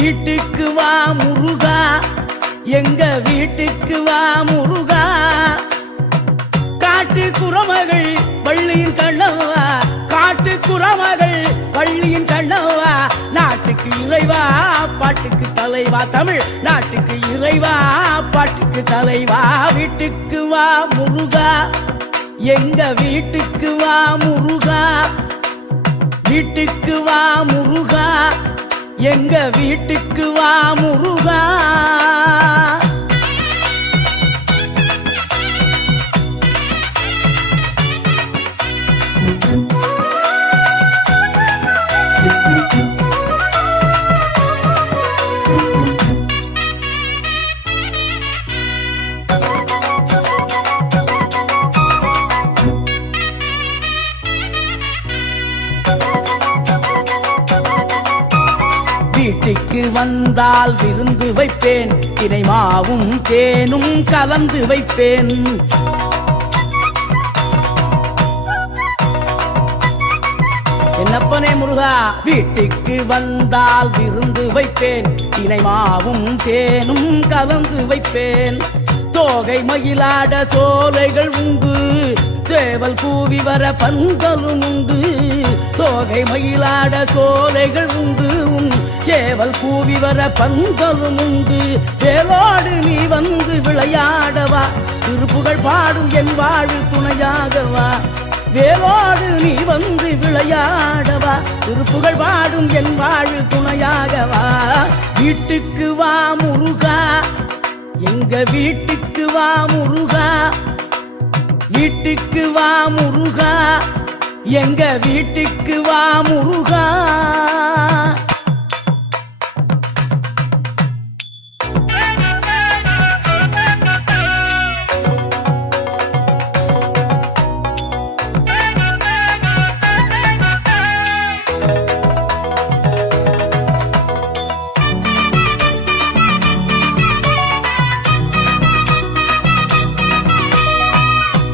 வீட்டுக்கு வா முருகா, எங்க வீட்டுக்கு வா முருகா. காட்டு குறமகள் வள்ளியின் கண்ணவா, காட்டு குறமகள் வள்ளியின் கண்ணவா. நாட்டுக்கு இறைவா பாட்டுக்கு தலைவா, தமிழ் நாட்டுக்கு இறைவா பாட்டுக்கு தலைவா. வீட்டுக்கு வா முருகா, எங்க வீட்டுக்கு வா முருகா. வீட்டுக்கு வா முருகா, எங்க வீட்டுக்கு வா முருகா. வீட்டுக்கு வந்தால் விருந்து வைப்பேன், தினை மாவும் தேனும் கலந்து வைப்பேன். என்னப்பனே முருகா, வீட்டுக்கு வந்தால் விருந்து வைப்பேன், தினை மாவும் தேனும் கலந்து வைப்பேன். தோகை மயிலாட சோலைகள் உண்டு, சேவல் கூவி வர பந்தலும் உண்டு. தோகை மயிலாட சோலைகள் உண்டு, சேவல் கூவி வர பந்தலும் உண்டு. வேலோடு நீ வந்து விளையாடவா, திருப்புகழ் பாடும் என் வாழ் துணையாகவா. வேலோடு நீ வந்து விளையாடவா, திருப்புகழ் பாடும் என் வாழ் துணையாகவா. வீட்டுக்கு வா முருகா, எங்க வீட்டுக்கு வா முருகா. வீட்டுக்கு வா முருகா, எங்க வீட்டுக்கு வா முருகா.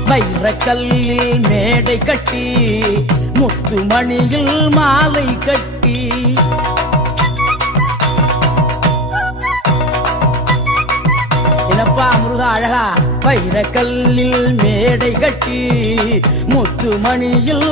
வைரக்கல்லில் மேடை கட்டி, முத்து மணியில் மாலை கட்டி. என்னப்பா முருகா அழகா. வைரக்கல்லில் மேடை கட்டி, முத்து மணியில்